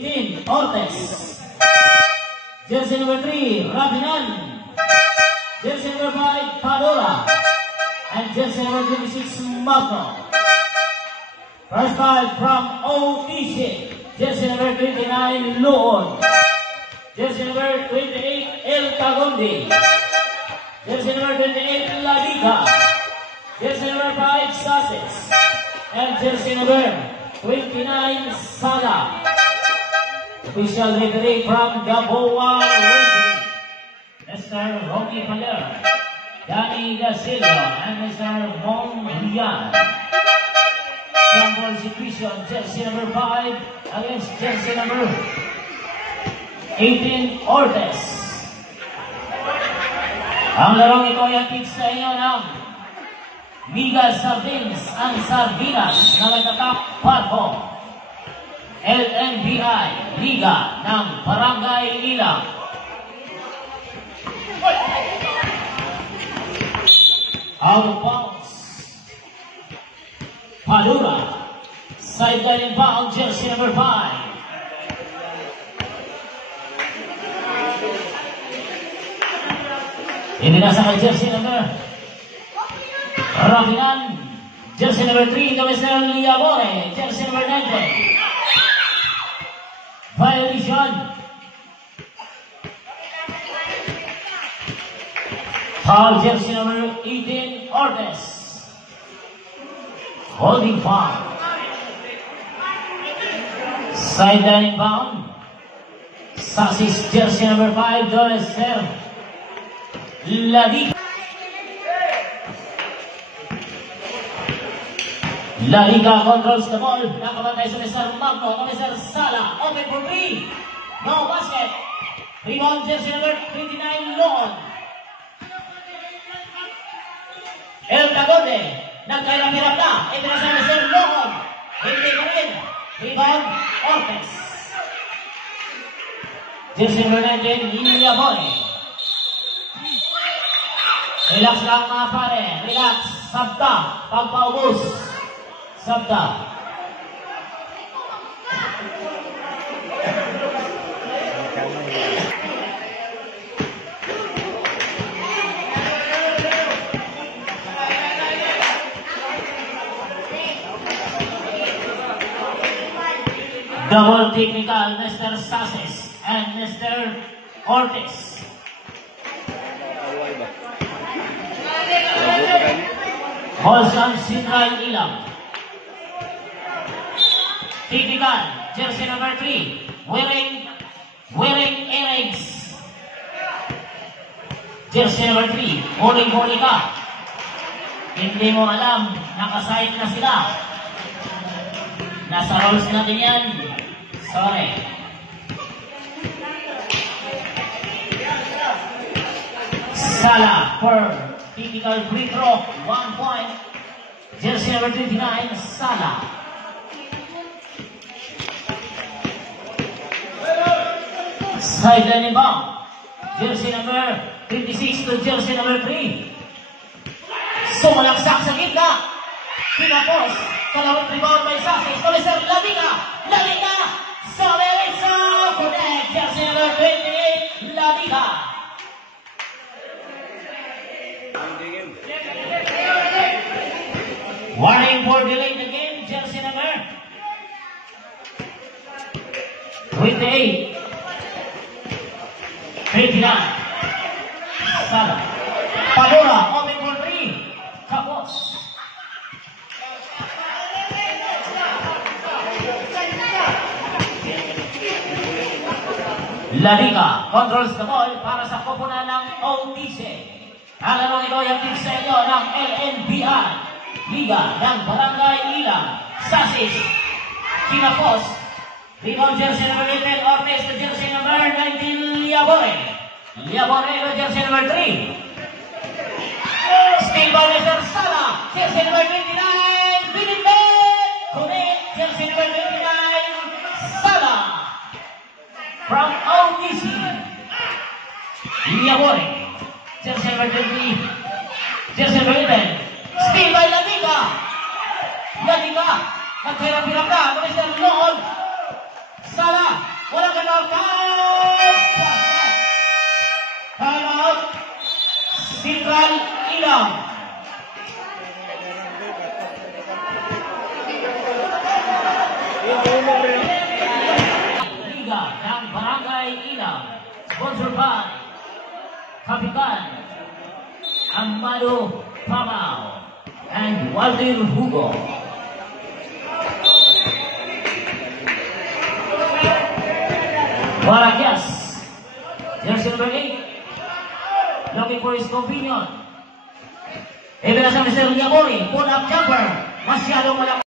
18, Ortes. Jersey number 3, Rabinan. Jersey number 5, Padula. And jersey number 26, Malcolm. First five from OTC. Jersey number 29, Lord. Jersey number 28, El Tagondi. Jersey number 28, Ladika. Jersey number 5, Sussex. And jersey number 29, Sala. Official referee from Gaboa Racing, Mr. Rocky Paler, Danny Gasillo, and Mr. Mong Rian. Jumbo situation, jersey number 5 against jersey number 18, Ortes. Ang larong ito ay atid sa inyo ng Miga Sardines ang Sardinas na nagtatap platform. LNBI Liga ng Barangay Ilang. Out of bounds. Padura. Sideline inbound, jersey number 5. Ini nasa kay jersey number Rabinan. Jersey number 3, Mr. Liabore. Jersey number 19. Violation. Foul, jersey number 18, Ortes. Holding foul. Sideline inbound. Sasis, jersey number 5, Mr. Ladika. Ladika controls the ball. Nakabantay sa Mr. Magno, Mr. Sala. Open for 3. No basket. Rebound, jersey number 29, Lon. El Tagote. Nagkailang-hirap na. Ito na sa Mr. Lon. Hindi ko rin. Rebound, Ortes. Jersey number 19, Lilia Boy. Relax lang mga pare. Relax. Sabta. Pagpaubos. Sabta. Double technical, Mr. Sussex and Mr. Ortiz. Holston Central Ilang. Typical, jersey number 3, wearing earrings. Jersey number 3, huli ka. Hindi mo alam, nakasite na sila. Nasa rolls natin yan. Sorry. Sala for typical free throw, 1 point. Jersey number 29, Sala. Sideline inbound. Jersey number 56 to jersey number 3. Sumalaksak sa gitna. Pinapos. Kalawang rebound by Sussex. Mr. Ladika. Sa Melissa. Connect. Jersey number 28. Ladika. Warning for delay the game. Jersey number 28. 29. Sala. Padura. Open for 3. Kapos. Ladika controls the ball para sa koponan ng OTC. Ang larong ito ay active sa inyo ng LNBI Liga ng Barangay Ilang. Sasis. Kinapos. Rebound jersey number 18, Ortiz to jersey number 19, Liabore. Liabore to jersey number 3. Steal ball Mr. Sala. Jersey number 29, Binibet. Connect. Jersey number 29, Sala. From OTC. Liabore. Jersey number 20. Jersey number 11. Steal by Ladika. Ladika. Nagkirap-hirap na. Mr. Lord. Sala. Ilang. Liga ng Barangay Ilang. Sponsored by Kapitan Amado Pamao and Walter Hugo. Barakyas, jersey number 8, looking for his convenience. Even as Mr. Yabori, pull-up jumper, masyadong malaki.